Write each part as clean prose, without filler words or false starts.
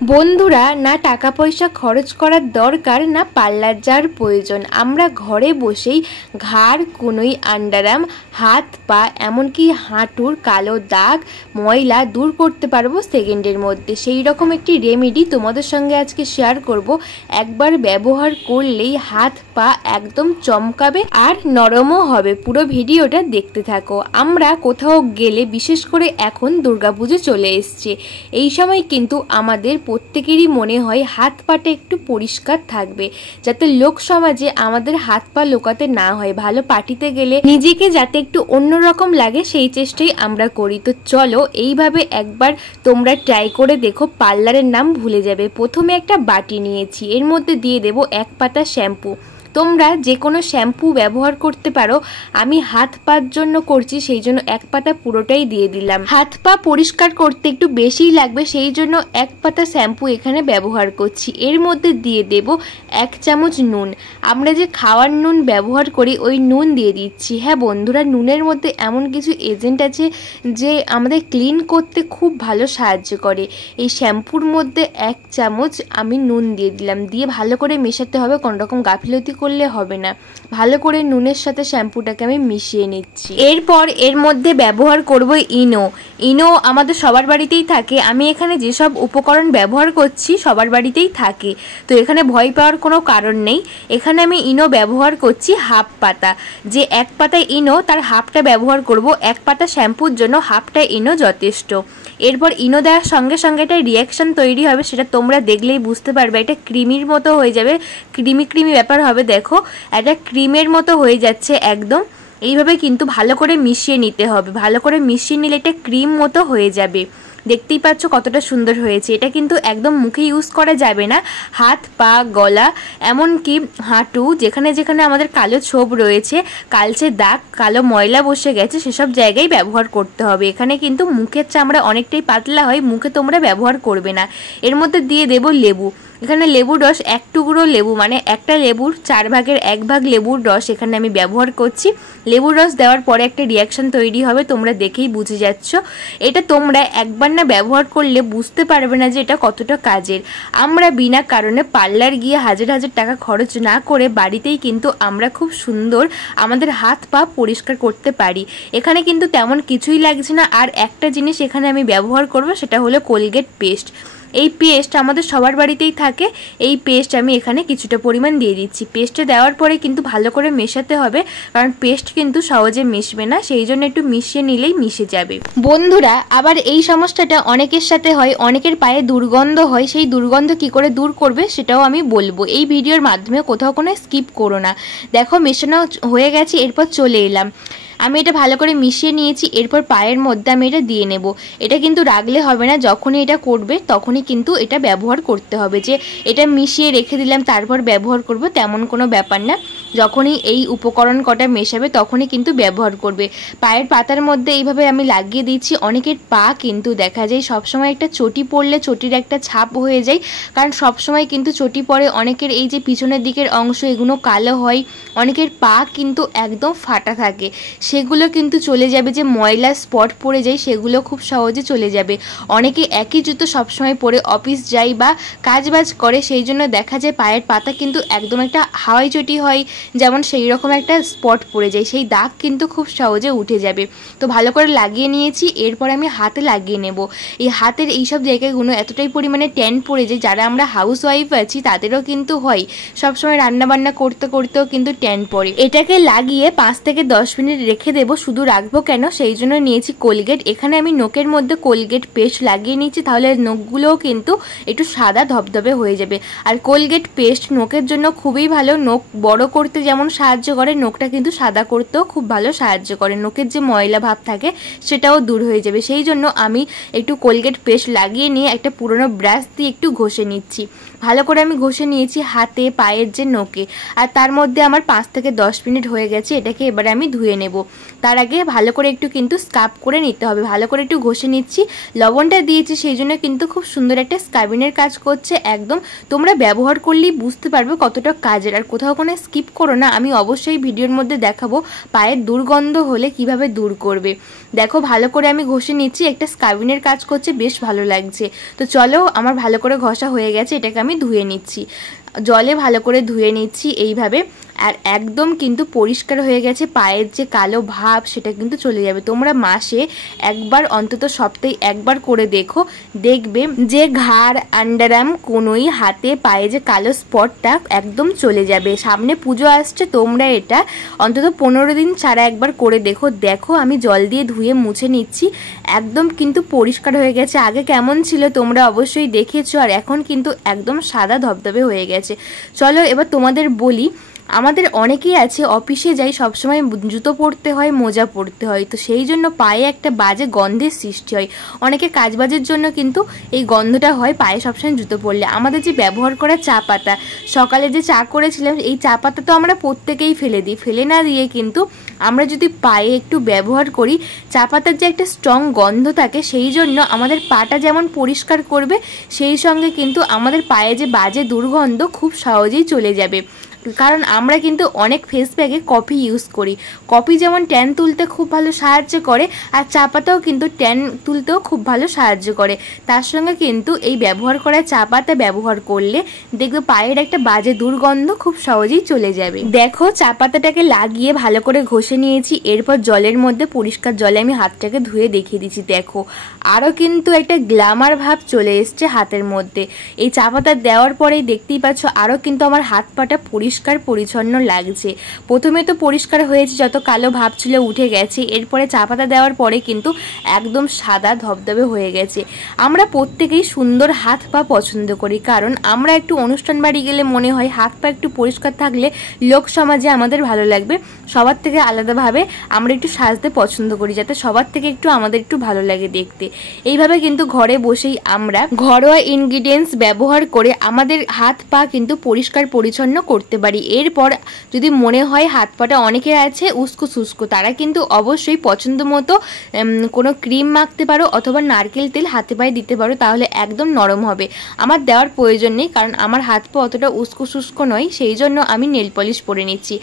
বন্ধুরা, না টাকা পয়সা খরচ করার দরকার, না পার্লার যাওয়ার প্রয়োজন। আমরা ঘরে বসেই ঘাড়, কনুই, আন্ডারআর্ম, হাত পা, এমনকি হাঁটুর কালো দাগ, ময়লা দূর করতে পারবো সেকেন্ডের মধ্যে। সেই রকম একটি রেমেডি তোমাদের সঙ্গে আজকে শেয়ার করব। একবার ব্যবহার করলেই হাত পা একদম চমকাবে আর নরমও হবে। পুরো ভিডিওটা দেখতে থাকো। আমরা কোথাও গেলে, বিশেষ করে এখন দুর্গাপুজো চলে এসছে, এই সময় কিন্তু আমাদের প্রত্যেকেরই মনে হয় হাত পাটা একটু পরিষ্কার থাকবে, যাতে লোক সমাজে আমাদের হাত পা লোকাতে না হয়। ভালো পার্টিতে গেলে নিজেকে যাতে একটু অন্যরকম লাগে, সেই চেষ্টাই আমরা করি। তো চলো এইভাবে একবার তোমরা ট্রাই করে দেখো, পার্লারের নাম ভুলে যাবে। প্রথমে একটা বাটি নিয়েছি, এর মধ্যে দিয়ে দেব 1 পাতা শ্যাম্পু। তোমরা যে কোনো শ্যাম্পু ব্যবহার করতে পারো, আমি হাত পার জন্য করছি, সেই জন্য 1 পাতা পুরোটাই দিয়ে দিলাম। হাত পা পরিষ্কার করতে একটু বেশিই লাগবে, সেই জন্য 1 পাতা শ্যাম্পু এখানে ব্যবহার করছি। এর মধ্যে দিয়ে দেব 1 চামচ নুন। আমরা যে খাওয়ার নুন ব্যবহার করি, ওই নুন দিয়ে দিচ্ছি। হ্যাঁ বন্ধুরা, নুনের মধ্যে এমন কিছু এজেন্ট আছে যে আমাদের ক্লিন করতে খুব ভালো সাহায্য করে। এই শ্যাম্পুর মধ্যে 1 চামচ আমি নুন দিয়ে দিলাম। দিয়ে ভালো করে মেশাতে হবে, কোনো রকম গাফিলতি করলে হবে না। ভালো করে নুনের সাথে শ্যাম্পুটাকে আমি মিশিয়ে নিচ্ছি। এরপর এর মধ্যে ব্যবহার করব ইনো। ইনো আমাদের সবার বাড়িতেই থাকে। আমি এখানে যেসব উপকরণ ব্যবহার করছি সবার বাড়িতেই থাকে, তো এখানে ভয় পাওয়ার কোনো কারণ নেই। এখানে আমি ইনো ব্যবহার করছি 1/2 পাতা। যে 1 পাতা ইনো, তার হাফটা ব্যবহার করব। 1 পাতা শ্যাম্পুর জন্য হাফটা ইনো যথেষ্ট। এরপর ইনো দেওয়ার সঙ্গে সঙ্গে একটা রিয়াকশন তৈরি হবে, সেটা তোমরা দেখলেই বুঝতে পারবে। এটা ক্রিমির মতো হয়ে যাবে, ক্রিমি ক্রিমি ব্যাপার হবে। দেখো, একটা ক্রিমের মতো হয়ে যাচ্ছে একদম। এইভাবে কিন্তু ভালো করে মিশিয়ে নিতে হবে। ভালো করে মিশিয়ে নিলে এটা ক্রিম মতো হয়ে যাবে। দেখতেই পাচ্ছ কতটা সুন্দর হয়েছে। এটা কিন্তু একদম মুখে ইউজ করা যাবে না। হাত পা, গলা, এমনকি হাঁটু, যেখানে যেখানে আমাদের কালো ছোপ রয়েছে, কালচে দাগ, কালো ময়লা বসে গেছে, সেসব জায়গায় ব্যবহার করতে হবে। এখানে কিন্তু মুখের চামড়া অনেকটাই পাতলা হয়, মুখে তোমরা ব্যবহার করবে না। এর মধ্যে দিয়ে দেব লেবু। এখানে লেবুর রস, 1 টুকরো লেবু, মানে একটা লেবুর 4 ভাগের 1 ভাগ লেবুর রস এখানে আমি ব্যবহার করছি। লেবুর রস দেওয়ার পরে একটা রিয়াকশন তৈরি হবে, তোমরা দেখেই বুঝে যাচ্ছ। এটা তোমরা একবার না ব্যবহার করলে বুঝতে পারবে না যে এটা কতটা কাজের। আমরা বিনা কারণে পার্লার গিয়ে হাজার হাজার টাকা খরচ না করে বাড়িতেই কিন্তু আমরা খুব সুন্দর আমাদের হাত পা পরিষ্কার করতে পারি। এখানে কিন্তু তেমন কিছুই লাগছে না। আর একটা জিনিস এখানে আমি ব্যবহার করব, সেটা হলো কোলগেট পেস্ট। এই পেস্ট আমাদের সবার বাড়িতেই থাকে। এই পেস্ট আমি এখানে কিছুটা পরিমাণ দিয়ে দিচ্ছি। পেস্টে দেওয়ার পরে কিন্তু ভালো করে মেশাতে হবে, কারণ পেস্ট কিন্তু সহজে মিশবে না, সেই জন্য একটু মিশিয়ে নিলেই মিশে যাবে। বন্ধুরা, আবার এই সমস্যাটা অনেকের সাথে হয়, অনেকের পায়ে দুর্গন্ধ হয়। সেই দুর্গন্ধ কি করে দূর করবে সেটাও আমি বলবো এই ভিডিওর মাধ্যমে। কোথাও কোনো স্কিপ করো না। দেখো, মেশানো হয়ে গেছে। এরপর চলে এলাম, আমি এটা ভালো করে মিশিয়ে নিয়েছি। এরপর পায়ের মধ্যে আমি এটা দিয়ে নেব। এটা কিন্তু রাখলে হবে না, যখনই এটা করবে তখনই কিন্তু এটা ব্যবহার করতে হবে। যে এটা মিশিয়ে রেখে দিলাম তারপর ব্যবহার করব, তেমন কোনো ব্যাপার না। যখনই এই উপকরণ কটা মেশাবে তখনই কিন্তু ব্যবহার করবে। পায়ের পাতার মধ্যে এইভাবে আমি লাগিয়ে দিচ্ছি। অনেকের পা কিন্তু দেখা যায় সবসময় একটা চটি পড়লে চটির একটা ছাপ হয়ে যায়, কারণ সবসময় কিন্তু চটি পড়ে। অনেকের এই যে পিছনের দিকের অংশ, এগুলো কালো হয়। অনেকের পা কিন্তু একদম ফাটা থাকে, সেগুলো কিন্তু চলে যাবে। যে ময়লা স্পট পড়ে যায়, সেগুলো খুব সহজে চলে যাবে। অনেকে একই জুতো সবসময় পরে অফিস যায় বা কাজবাজ করে, সেই জন্য দেখা যায় পায়ের পাতা কিন্তু একদম একটা হাওয়াই চটি হয়, যেমন সেই রকম একটা স্পট পড়ে যায়। সেই দাগ কিন্তু খুব সহজে উঠে যাবে। তো ভালো করে লাগিয়ে নিয়েছি। এরপর আমি হাতে লাগিয়ে নেব। এই হাতের এইসব জায়গাগুলো এতটাই পরিমাণে ট্যান পড়ে যায়, যারা আমরা হাউস ওয়াইফ আছি তাদেরও কিন্তু হয়। সবসময় রান্নাবান্না করতে করতেও কিন্তু ট্যান পড়ে। এটাকে লাগিয়ে 5 থেকে 10 মিনিট রেখে দেবো। শুধু রাখবো কেন, সেই জন্য নিয়েছি কোলগেট। এখানে আমি নোকের মধ্যে কোলগেট পেস্ট লাগিয়ে নিয়েছি, তাহলে নখগুলোও কিন্তু একটু সাদা ধবধবে হয়ে যাবে। আর কোলগেট পেস্ট নোকের জন্য খুবই ভালো। নোক বড় করতে যেমন সাহায্য করে, নোকটা কিন্তু সাদা করতেও খুব ভালো সাহায্য করে। নোকের যে ময়লা ভাব থাকে সেটাও দূর হয়ে যাবে। সেই জন্য আমি একটু কোলগেট পেস্ট লাগিয়ে নিয়ে একটা পুরনো ব্রাশ দিয়ে একটু ঘষে নিচ্ছি। ভালো করে আমি ঘষে নিয়েছি হাতে, পায়ের যে নোকে। আর তার মধ্যে আমার 5 থেকে 10 মিনিট হয়ে গেছে। এটাকে এবারে আমি ধুয়ে নেব। তার আগে ভালো করে একটু কিন্তু স্ক্রাব করে নিতে হবে, ভালো করে একটু ঘষে নিচ্ছি। লবণটা দিয়েছি সেই জন্য কিন্তু খুব সুন্দর একটা স্ক্রাবিংয়ের কাজ করছে। একদম তোমরা ব্যবহার করলেই বুঝতে পারবে কতটা কাজের, আর কোথাও কোনো স্কিপ করো না। আমি অবশ্যই ভিডিওর মধ্যে দেখাবো পায়ের দুর্গন্ধ হলে কিভাবে দূর করবে। দেখো ভালো করে আমি ঘষে নিচ্ছি, একটা স্ক্রাবিংয়ের কাজ করছে, বেশ ভালো লাগছে। তো চলো, আমার ভালো করে ঘষা হয়ে গেছে, এটাকে আমি ধুয়ে নিচ্ছি, জলে ভালো করে ধুয়ে নিচ্ছি এইভাবে। আর একদম কিন্তু পরিষ্কার হয়ে গেছে, পায়ের যে কালো ভাব সেটা কিন্তু চলে যাবে। তোমরা মাসে একবার অন্তত সপ্তাহে একবার করে দেখো, দেখবে যে ঘাড়, আন্ডারআর্ম, কোনোই, হাতে, পায়ে যে কালো স্পটটা একদম চলে যাবে। সামনে পুজো আসছে, তোমরা এটা অন্তত 15 দিন ছাড়া একবার করে দেখো। দেখো আমি জল দিয়ে ধুয়ে মুছে নিচ্ছি, একদম কিন্তু পরিষ্কার হয়ে গেছে। আগে কেমন ছিল তোমরা অবশ্যই দেখেছো, আর এখন কিন্তু একদম সাদা ধবধবে হয়ে গেছে। চলো এবার তোমাদের বলি, আমাদের অনেকেই আছে অফিসে যাই সবসময় জুতো পরতে হয়, মোজা পরতে হয়, তো সেই জন্য পায়ে একটা বাজে গন্ধের সৃষ্টি হয়। অনেকে কাজবাজের জন্য কিন্তু এই গন্ধটা হয় পায়ে সবসময় জুতো পরলে। আমাদের যে ব্যবহার করা চা পাতা, সকালে যে চা করেছিলাম এই চা পাতা তো আমরা প্রত্যেকেই ফেলে দিই, ফেলে না দিয়ে কিন্তু আমরা যদি পায়ে একটু ব্যবহার করি, চা পাতার যে একটা স্ট্রং গন্ধ থাকে সেই জন্য আমাদের পাটা যেমন পরিষ্কার করবে, সেই সঙ্গে কিন্তু আমাদের পায়ে যে বাজে দুর্গন্ধ খুব সহজেই চলে যাবে। কারণ আমরা কিন্তু অনেক ফেস প্যাকে কফি ইউজ করি, কফি যেমন ট্যান তুলতে খুব ভালো সাহায্য করে, আর চা পাতাও কিন্তু ট্যান তুলতেও খুব ভালো সাহায্য করে। তার সঙ্গে কিন্তু এই ব্যবহার করা চা পাতা ব্যবহার করলে দেখবে পায়ের একটা বাজে দুর্গন্ধ খুব সহজেই চলে যাবে। দেখো চা পাতাটাকে লাগিয়ে ভালো করে ঘষে নিয়েছি, এরপর জলের মধ্যে পরিষ্কার জলে আমি হাতটাকে ধুয়ে দেখিয়ে দিচ্ছি। দেখো আরও কিন্তু একটা গ্ল্যামার ভাব চলে এসছে হাতের মধ্যে। এই চা পাতা দেওয়ার পরেই দেখতেই পাচ্ছ আরও কিন্তু আমার হাত পাটা পরিষ্কার পরিচ্ছন্ন লাগছে। প্রথমে তো পরিষ্কার হয়েছে, যত কালো ভাব ছিল উঠে গেছে, এরপরে চা পাতা দেওয়ার পরে কিন্তু একদম সাদা ধবধবে হয়ে গেছে। আমরা প্রত্যেকেই সুন্দর হাত পা পছন্দ করি, কারণ আমরা একটু অনুষ্ঠান বাড়ি গেলে মনে হয় হাত পা একটু পরিষ্কার থাকলে লোক সমাজে আমাদের ভালো লাগবে। সবার থেকে আলাদাভাবে আমরা একটু সাজতে পছন্দ করি, যাতে সবার থেকে একটু আমাদের একটু ভালো লাগে দেখতে। এইভাবে কিন্তু ঘরে বসেই আমরা ঘরোয়া ইনগ্রিডিয়েন্টস ব্যবহার করে আমাদের হাত পা কিন্তু পরিষ্কার পরিচ্ছন্ন করতে পারি। এরপর যদি মনে হয় হাত পাটা অনেকের আছে উস্কো শুষ্কো, তারা কিন্তু অবশ্যই পছন্দ মতো কোনো ক্রিম মাখতে পারো অথবা নারকেল তেল হাতে পায়ে দিতে পারো, তাহলে একদম নরম হবে। আমার দেওয়ার প্রয়োজন নেই, কারণ আমার হাত পা অতটা উস্কো শুষ্কো নয়, সেই জন্য আমি নেল পলিশ পরে নিচ্ছি।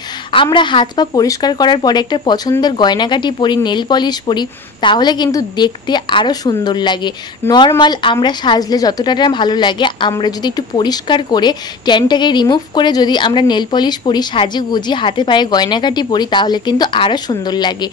আমরা হাত পা পরিষ্কার করার পরে একটা পছন্দের গয়নাগাটি পরি, নেল পলিশ পরি, তাহলে কিন্তু দেখতে আরও সুন্দর লাগে। নর্মাল আমরা সাজলে যতটা ভালো লাগে, আমরা যদি একটু পরিষ্কার করে ট্যানটাকে রিমুভ করে যদি আমরা নেল পলিশ পরি, সাজি গুজি হাতে পায়ে গয়নাগাটি পরি, তাহলে কিন্তু আরও সুন্দর লাগে।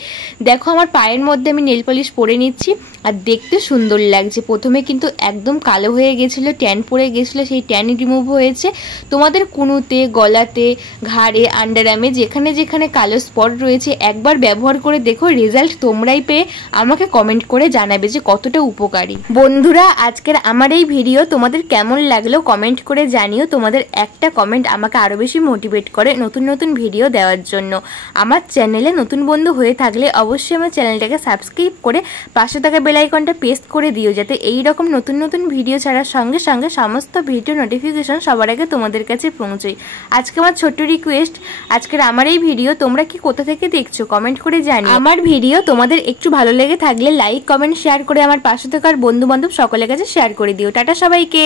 দেখো আমার পায়ের মধ্যে আমি নেল পলিশ পরে নিচ্ছি, আর দেখতে সুন্দর লাগছে। প্রথমে কিন্তু একদম কালো হয়ে গেছিলো, ট্যান পড়ে গেছিলো, সেই ট্যান রিমুভ হয়েছে। তোমাদের কুনুতে, গলাতে, ঘাড়ে, আন্ডারআর্মে যেখানে যেখানে কালো স্পট রয়েছে একবার ব্যবহার করে দেখো, রেজাল্ট তোমরাই পেয়ে আমাকে কমেন্ট করে জানাবে যে কতটা উপকারী। বন্ধুরা আজকের আমার এই ভিডিও তোমাদের কেমন লাগলো কমেন্ট করে জানিও। তোমাদের একটা কমেন্ট আমাকে আরও বেশি মোটিভেট করে নতুন নতুন ভিডিও দেওয়ার জন্য। আমার চ্যানেলে নতুন বন্ধু হয়ে থাকলে অবশ্যই আমার চ্যানেলটাকে সাবস্ক্রাইব করে পাশে থাকা বেল আইকনটা প্রেস করে দিও, যাতে এই রকম নতুন নতুন ভিডিও ছাড়ার সঙ্গে সঙ্গে সমস্ত ভিডিও নোটিফিকেশন সবার আগে তোমাদের কাছে পৌঁছয়। আজকে আমার ছোট্ট রিকোয়েস্ট, আজকের আমার এই ভিডিও তোমরা কি কোথা থেকে দেখছো কমেন্ট করে জানিও। আমার ভিডিও তোমাদের একটু ভালো লেগে থাকলে লাইক, কমেন্ট, শেয়ার করে আমার পাশে থাকার বন্ধু বান্ধব সকলের কাছে শেয়ার করে দিও। টাটা সবাইকে।